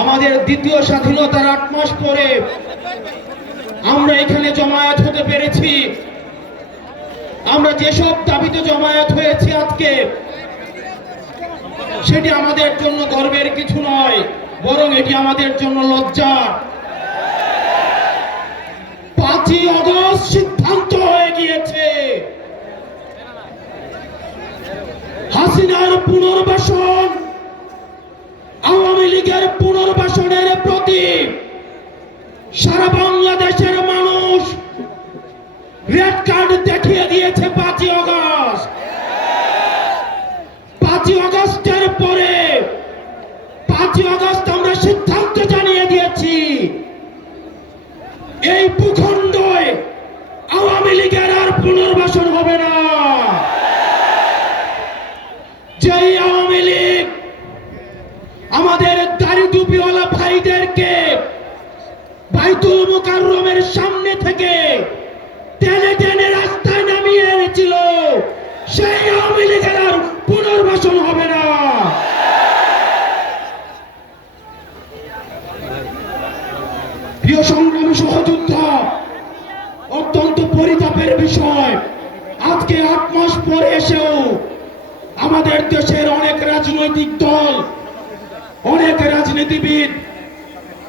আমাদের দ্বিতীয় স্বাধীনতার আট মাস পরে আমরা এখানে জমায়েত হতে পেরেছি। আমরা যেসব দাবিতে জমায়েত হয়েছি আজকে, সেটি আমাদের জন্য গর্বের কিছু নয়, বরং এটি আমাদের জন্য লজ্জা। পাঁচই অগস্ট সিদ্ধান্ত হয়ে গিয়েছে হাসিনার পুনর্বাসন আওয়ামী লীগের পুনর্বাসনের প্রতি সারা বাংলাদেশের মানুষ রেড কার্ড দেখিয়ে দিয়েছে পাঁচই অগস্ট। পাঁচই অগস্টের পরে, পাঁচই অগস্ট আমরা সিদ্ধান্ত জানিয়ে দিয়েছি, এই ভূখণ্ডে আওয়ামী লীগের আর পুনর্বাসন হবে না। যেই ভাইদেরকে বাইতুল মুকাররমের সামনে থেকে টেনে টেনে রাস্তায় নামিয়ে এনেছিল। সেই আওয়ামী লীগের আর পুনর্বাসন হবে না। প্রিয় সংগ্রামী সহযোদ্ধা, অত্যন্ত পরিতাপের বিষয়। আজকে আট মাস পরে এসেও আমাদের দেশের অনেক রাজনৈতিক দল, অনেক রাজনীতিবিদ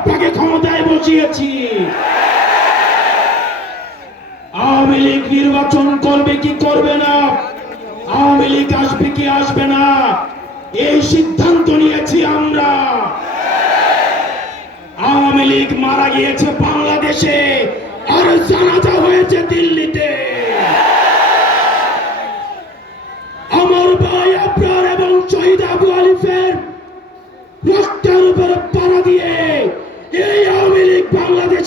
আপনাকে ক্ষমতায় বসিয়েছি। আওয়ামী লীগ নির্বাচন করবে কি করবে না? আওয়ামী লীগ আসবে কি আসবে না? এই সিদ্ধান্ত নিয়েছি আমরা। আওয়ামী লীগ মারা গিয়েছে বাংলাদেশে, আর জানাজা হয়েছে দিল্লিতে। আমার ভাই আপনার এবং শহীদ আবু আলিফের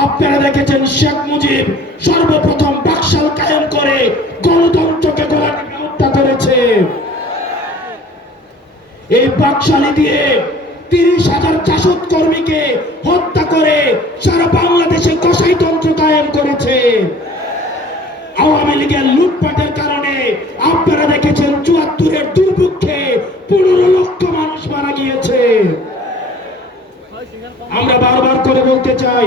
আপনারা দেখেছেন শেখ মুজিব সর্বপ্রথম বাকশাল কায়েম করে গণতন্ত্রকে গলা হত্যা করেছে। এই বাকশালী দিয়ে তিরিশ হাজার চাষত কর্মীকে হত্যা করে সারা বাংলাদেশে কসাইতন্ত্র কায়েম করেছে। আওয়ামী লীগের লুটপাটের কারণে আপনারা দেখেছেন চুয়াত্তরের দুর্ভিক্ষে পনেরো লক্ষ মানুষ মারা গিয়েছে। আমরা বারবার করে বলতে চাই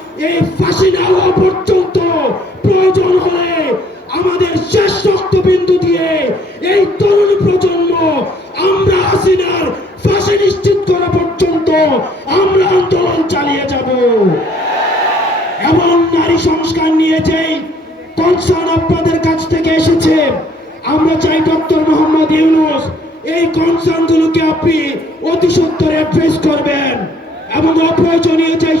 এই ফাঁসি না পর্যন্ত প্রয়োজন হলে আমাদের শেষ রক্তবিন্দু দিয়ে এই তরুণ প্রজন্ম, আমরা হাসিনার ফাঁসি নিশ্চিত করা পর্যন্ত আমরা আন্দোলন চালিয়ে যাব। এবং নারী সংস্কার নিয়ে যেই কনসার্ন আপনাদের কাছ থেকে এসেছে, আমরা চাই ডক্টর মোহাম্মদ ইউনুস এই কনসার্ন গুলোকে আপনি অতি সত্তরে ফেস করবেন এবং অপ্রয়োজনীয় রয়েছে